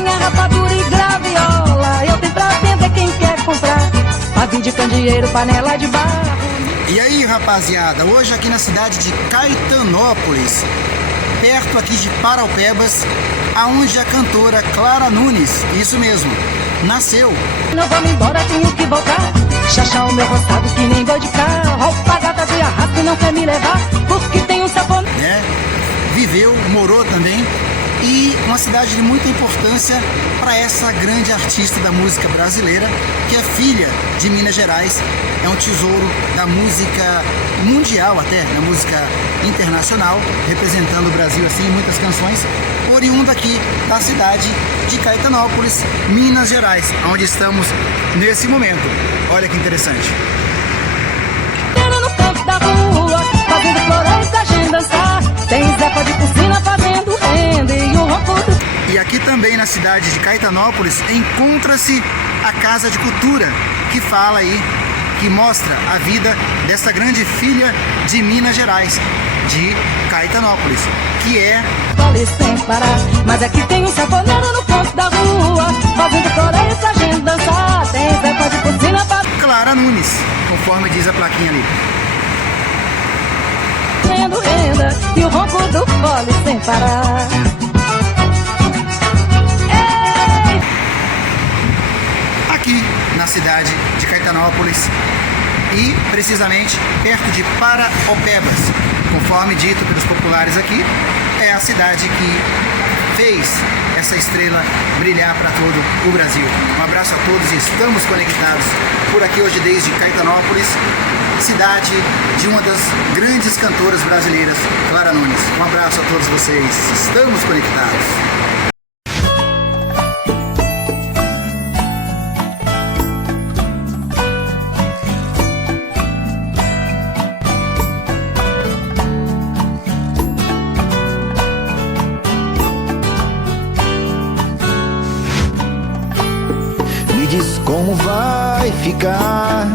farinha, rapadura e graviola. Eu tenho pra vender quem quer comprar. Pavim de candeeiro, panela de barro. E aí, rapaziada, hoje aqui na cidade de Caetanópolis, perto aqui de Paraupebas, aonde a cantora Clara Nunes, isso mesmo, nasceu. Não vamos embora, tenho que voltar. Chachar o meu roçado que nem boi de carro. Roupa gata de arrasto não quer me levar, porque tem um sabor. Viveu, morou também. E uma cidade de muita importância para essa grande artista da música brasileira, que é filha de Minas Gerais, é um tesouro da música mundial até, da música internacional, representando o Brasil assim em muitas canções, oriunda aqui da cidade de Caetanópolis, Minas Gerais, onde estamos nesse momento. Olha que interessante. No canto da rua, fazendo floresta, gente dançar. Tem Zé de Piscina fazendo renda e um ronco do... E aqui também na cidade de Caetanópolis encontra-se a Casa de Cultura, que fala aí, que mostra a vida dessa grande filha de Minas Gerais, de Caetanópolis, que é... Vale sem parar, mas aqui tem um sanfoneiro no canto da rua, fazendo floresta, gente dançar. Tem Zé de Piscina fazendo... Clara Nunes, conforme diz a plaquinha ali. renda e o ronco do fole sem parar. Ei! Aqui na cidade de Caetanópolis e precisamente perto de Paraupebas, conforme dito pelos populares aqui, é a cidade que fez essa estrela brilhar para todo o Brasil. Um abraço a todos e estamos conectados por aqui hoje desde Caetanópolis, cidade de uma das grandes cantoras brasileiras, Clara Nunes. Um abraço a todos vocês, estamos conectados. Me diz como vai ficar